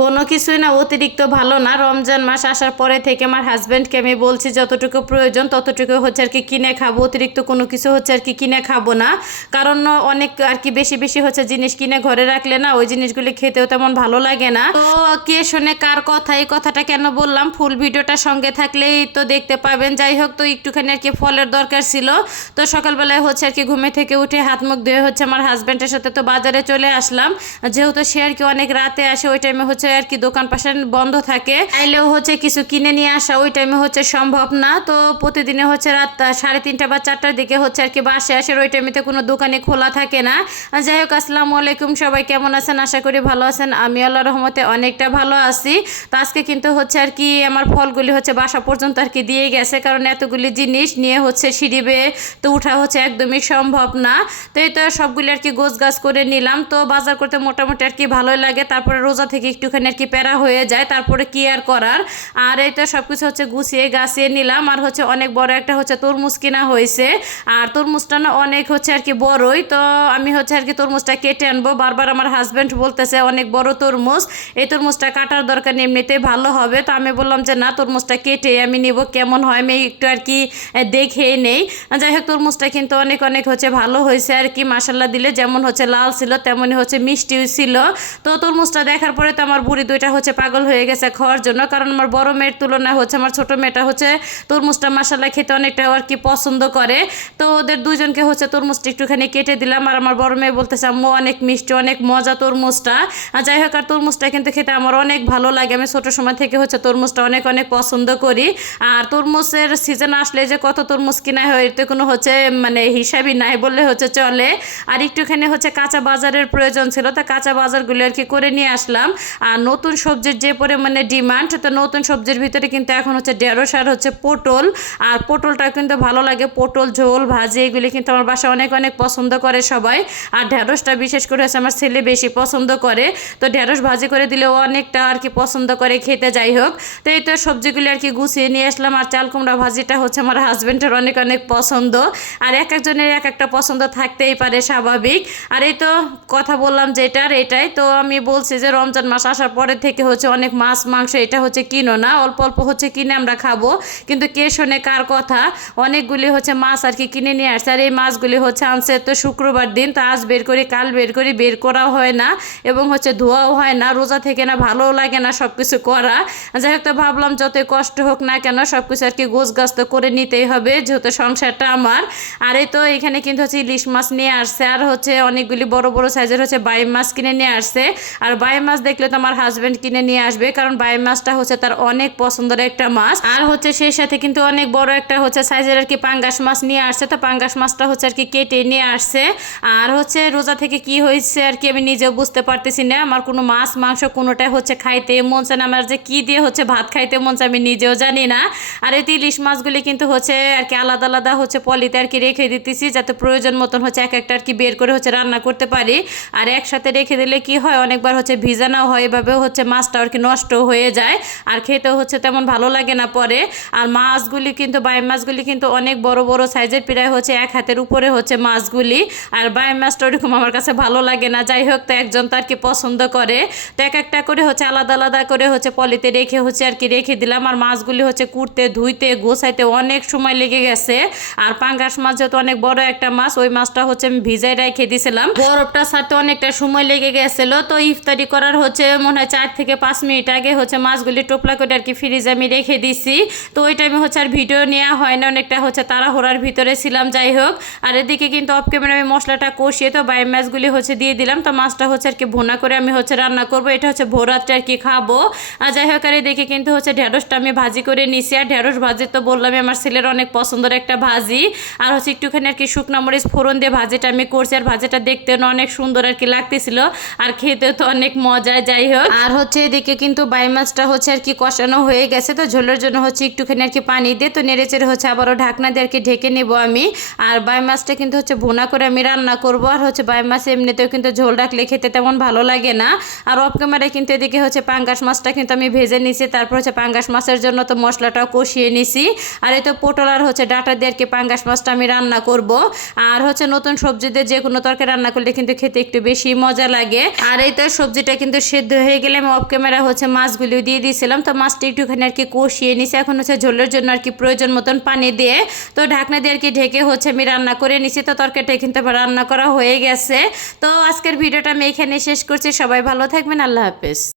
কোনো কিছুই না অতিরিক্ত ভালো না। রমজান মাস আসার পরে থেকে আমার হাজব্যান্ডকে আমি বলছি যতটুকু প্রয়োজন ততটুকু হচ্ছে আর কি কিনে খাবো, অতিরিক্ত কোনো কিছু হচ্ছে আর কি কিনে খাবো না। কারণ অনেক আর কি বেশি বেশি হচ্ছে জিনিস কিনে ঘরে রাখলে না ওই জিনিসগুলি খেতেও তেমন ভালো লাগে না। তো কে শোনে কার কথা, এই কথাটা কেন বললাম, ফুল ভিডিওটার সঙ্গে থাকলেই তো দেখতে পাবেন। যাই হোক, তো একটুখানি আর কি ফলের দরকার ছিল। তো সকালবেলায় হচ্ছে আর কি ঘুমে থেকে উঠে হাত মুখ ধুয়ে হচ্ছে আমার হাজব্যান্ডের সাথে তো বাজারে চলে আসলাম। যেহেতু সে আর কি অনেক রাতে আসে, ওই টাইমে হচ্ছে আর কি দোকান পাশে বন্ধ থাকে, চাইলেও হচ্ছে কিছু কিনে নিয়ে আসা ওই টাইমে হচ্ছে সম্ভব না। তো প্রতিদিনে হচ্ছে রাত 3:30 বা 4টার দিকে হচ্ছে আর কি বাসে আসে, ওই টাইমেতে কোনো দোকানে খোলা থাকে না। যাই হোক, আসসালামু আলাইকুম, সবাই কেমন আছেন? আশা করি ভালো আছেন। আমি আল্লাহর রহমতে অনেকটা ভালো আছি। তো আজকে কিন্তু হচ্ছে আর কি আমার ফলগুলি হচ্ছে বাসা পর্যন্ত আর কি দিয়ে গেছে, কারণ এতগুলি জিনিস নিয়ে হচ্ছে সিঁড়ি বেয়ে তো উঠা হচ্ছে একদমই সম্ভব না। তো এই তো সবগুলি আর কি গোছ গাছ করে নিলাম। তো বাজার করতে মোটামুটি আর কি ভালোই লাগে, তারপরে রোজা থেকে একটুখানি আর কি প্যারা হয়ে যায়, তারপরে কি আর করার। আর এই তো সব কিছু হচ্ছে গুছিয়ে গাছিয়ে নিলাম। আর হচ্ছে অনেক বড় একটা হচ্ছে তরমুজ কিনা হয়েছে, আর তরমুজটা না অনেক হচ্ছে আর কি বড়ই। তো আমি হচ্ছে আর কি তরমুজটা কেটে আনবো। বারবার আমার হাজব্যান্ড বলতেছে অনেক বড় তরমুজ, এই তরমুজটা কাটার দরকার নেই, এমনিতেই ভালো হবে। তো আমি বললাম যে না, তরমুজটা কেটে আমি নিব, কেমন হয় আমি একটু আর কি দেখেই নেই। যাই হোক, তরমুজটা কিন্তু অনেক অনেক হচ্ছে ভালো হয়েছে আর কি, মাসাল্লাহ দিলে যেমন হচ্ছে লাল ছিল তেমনই হচ্ছে মিষ্টি ছিল। তো তরমুজটা দেখার পরে তো আমার বুড়ি দুইটা হচ্ছে পাগল হয়ে গেছে খাওয়ার জন্য, কারণ আমার বড় মেয়ের তুলনায় হচ্ছে আমার ছোট মেয়েটা হচ্ছে তরমুজটা মাসাল্লাহ খেতে অনেকটা আর কি পছন্দ করে। তো ওদের দুজনকে হচ্ছে তরমুজটা একটুখানি কেটে দিলাম। আর আমার বড় মেয়ে বলতেছে আম্মু অনেক মিষ্টি, অনেক মজা তরমুজটা। আর যাই হোক, আর তরমুজটা কিন্তু খেতে আমার অনেক ভালো লাগে, আমি ছোট সময় থেকে হচ্ছে তরমুজটা অনেক অনেক পছন্দ করি। আর তরমুজের সিজন আসলে যে কত তরমুজ কিনা হয় এতে কোনো হচ্ছে মানে হিসাবই নাই বললে হচ্ছে চলে। আর একটুখানি হচ্ছে কাঁচা বাজারের প্রয়োজন ছিল, তা কাঁচা বাজারগুলো আর কি করে নিয়ে আসলাম। আর নতুন সবজির যে পরিমাণে ডিমান্ড, তো নতুন সবজির ভিতরে কিন্তু এখন হচ্ছে ঢেঁড়স আর হচ্ছে পটল। আর পটলটা কিন্তু ভালো লাগে, পটল ঝোল ভাজি এগুলি কিন্তু আমার বাসায় অনেক অনেক পছন্দ করে সবাই। আর ঢেঁড়সটা বিশেষ করে হচ্ছে আমার ছেলে বেশি পছন্দ করে, তো ঢেঁড়স ভাজি করে দিলেও অনেকটা আর কি পছন্দ করে খেতে। যাই হোক, তো এই তো সবজিগুলি আর কি গুছিয়ে নিয়ে আসলাম। আর চাল কুমড়া ভাজিটা হচ্ছে আমার হাজব্যান্ডের অনেক অনেক পছন্দ। আর এক একজনের এক একটা পছন্দ থাকতেই পারে, স্বাভাবিক। আর এই তো কথা বললাম যেটার এটাই, তো আমি বলছি যে রমজান মাস আসার পরে থেকে হচ্ছে অনেক মাছ মাংস এটা হচ্ছে কিনো না, অল্প অল্প হচ্ছে কিনে আমরা খাবো। কিন্তু কে শোনে কার কথা, অনেকগুলি হচ্ছে মাছ আর কি কিনে নিয়ে আসছে। আর এই মাছগুলি হচ্ছে আনছে তো শুক্রবার দিন, তো আজ বের করি কাল বের করি, বের করাও হয় না এবং হচ্ছে ধোয়াও হয় না, রোজা থেকে না ভালোও লাগে না সব কিছু করা। যাই হোক, তো ভাবলাম যতই কষ্ট হোক না কেন সব কিছু আর কি গোছ গাছ তো করে নিতেই হবে, যেহেতু সংসারটা আমার। আর এই তো এখানে কিন্তু হচ্ছে ইলিশ মাছ নিয়ে আসছে, আর হচ্ছে অনেকগুলি বড় বড় সাইজের হচ্ছে বাইম মাছ কিনে নিয়ে আসছে। আর বাইম মাছ দেখলে তো আমার হাজব্যান্ড কিনে নিয়ে আসবে, কারণ বাইম মাছটা হচ্ছে তার অনেক পছন্দের একটা মাছ। আর হচ্ছে সেই সাথে কিন্তু অনেক বড় একটা হচ্ছে সাইজের আর কি পাঙ্গাস মাছ নিয়ে আসছে, তো পাঙ্গাস মাছটা হচ্ছে আর কি কেটে নিয়ে আসছে। আর হচ্ছে রোজা থেকে কি হয়েছে আর কি আমি নিজেও বুঝতে পারতেছি না, আমার কোনো মাছ মাংস কোনোটাই হচ্ছে খাইতে মন চায় না, আমার যে কি দিয়ে হচ্ছে ভাত খাইতে মন চায় আমি নিজেও জানি না। আর এই ইলিশ মাছগুলি কিন্তু হচ্ছে আর কি আলাদা আলাদা হচ্ছে পলিতে আর কি রেখে দিতেছি, যাতে প্রয়োজন মতন হচ্ছে এক একটা আর কি বের করে হচ্ছে রান্না করতে পারি। আর একসাথে রেখে দিলে কি হয়, অনেকবার হচ্ছে ভিজানাও হয়, এভাবেও হচ্ছে মাছটা আর কি নষ্ট হয়ে যায়, আর খেতেও হচ্ছে তেমন ভালো লাগে না পরে। আর মাছগুলি কিন্তু বাইম মাছগুলি কিন্তু অনেক বড় বড় সাইজের, প্রায় হচ্ছে এক হাতের উপরে হচ্ছে মাছগুলি। আর বাইম মাছটা ওরকম আমার কাছে ভালো লাগে না। যাই হোক, তো একজন তো আর কি পছন্দ করে, তো এক একটা করে হচ্ছে আলাদা আলাদা করে হচ্ছে পলিতে রেখে হচ্ছে আর কি রেখে দিলাম। আর মাছগুলি হচ্ছে কুটতে ধুইতে গোছাইতে অনেক সময় লেগে গেছে। আর পাঙ্গাস মাছ যেহেতু অনেক বড় একটা মাছ, ওই মাছটা হচ্ছে আমি ভিজাই রেখে দিয়েছিলাম, বরফটা ছাড়তে অনেকটা সময় লেগে গেছিল। তো ইফতারি করার হচ্ছে মনে হয় 4 থেকে 5 মিনিট আগে হচ্ছে মাছগুলি টোপলা করে আর কি ফ্রিজে আমি রেখে দিছি। তো ওই টাইমে হচ্ছে আর ভিডিও নেওয়া হয় না, অনেকটা হচ্ছে তাড়াহুড়ার ভিতরে ছিলাম। যাই হোক, আর এদিকে কিন্তু অফ ক্যামেরা আমি মশলাটা কষিয়ে তো বাইম মাছগুলি হচ্ছে দিয়ে দিলাম। তো মাছটা হচ্ছে আর কি ভুনা করে আমি হচ্ছে রান্না করব, এটা হচ্ছে ভোর রাত্রে আর কি খাবো। আর যাই হোক, আর এদিকে কিন্তু হচ্ছে ঢেঁড়সটা আমি ভাজি করে নিছি। আর ঢেঁড়স ভাজি তো বললামই আমার ছেলের অনেক পছন্দের একটা ভাজি। আর হচ্ছে একটুখানি আর কি শুকনো মরিচ ফোড়ন দিয়ে ভাজিটা আমি করছি, আর ভাজিটা দেখতে অনেক সুন্দর আর কি লাগতেছিল, আর খেতে তো অনেক মজা। যাই হোক, আর হচ্ছে এদিকে কিন্তু বাই মাছটা হচ্ছে আর কি কষানো হয়ে গেছে, তো ঝোলের জন্য হচ্ছে একটুখানি আর কি পানি দিয়ে তো নেড়ে চেড়ে হচ্ছে আবারও ঢাকনা দিয়ে আর কি ঢেকে নেব আমি। আর বাই মাছটা কিন্তু হচ্ছে ভুনা করে আমি রান্না করব। আর হচ্ছে বাই মাছ এমনিতেও কিন্তু ঝোল রাখলে খেতে তেমন ভালো লাগে না। আর অফ ক্যামেরায় কিন্তু এদিকে হচ্ছে পাঙ্গাস মাছটা কিন্তু আমি ভেজে নিছি, তারপর হচ্ছে পাঙ্গাস মাছের জন্য তো মশলাটাও কষিয়ে নিছি। আর এই তো পটল আর হচ্ছে ডাঁটা দিয়ে আর কি পাঙ্গাস মাছটা আমি রান্না করব। আর হচ্ছে নতুন সবজি দিয়ে যে কোনো তরকারি রান্না করলে কিন্তু খেতে একটু বেশি মজা লাগে। আর এই তো সবজিটা কিন্তু সেদ্ধ হয়ে গেলে আমি অফ ক্যামেরা হচ্ছে মাছগুলিও দিয়ে দিয়েছিলাম। তো মাছটা একটুখানি আর কি কষিয়ে নিছি। এখন হচ্ছে ঝোলের জন্য আর কি প্রয়োজন মতন পানি দিয়ে তো ঢাকনা দিয়ে আর কি ঢেকে হচ্ছে আমি রান্না করে নিছি। তো তরকারিটা কিন্তু আবার রান্না করা হয়ে গেছে। তো আজকের ভিডিওটা আমি এখানে শেষ করছি। সবাই ভালো থাকবেন, আল্লাহ হাফেজ।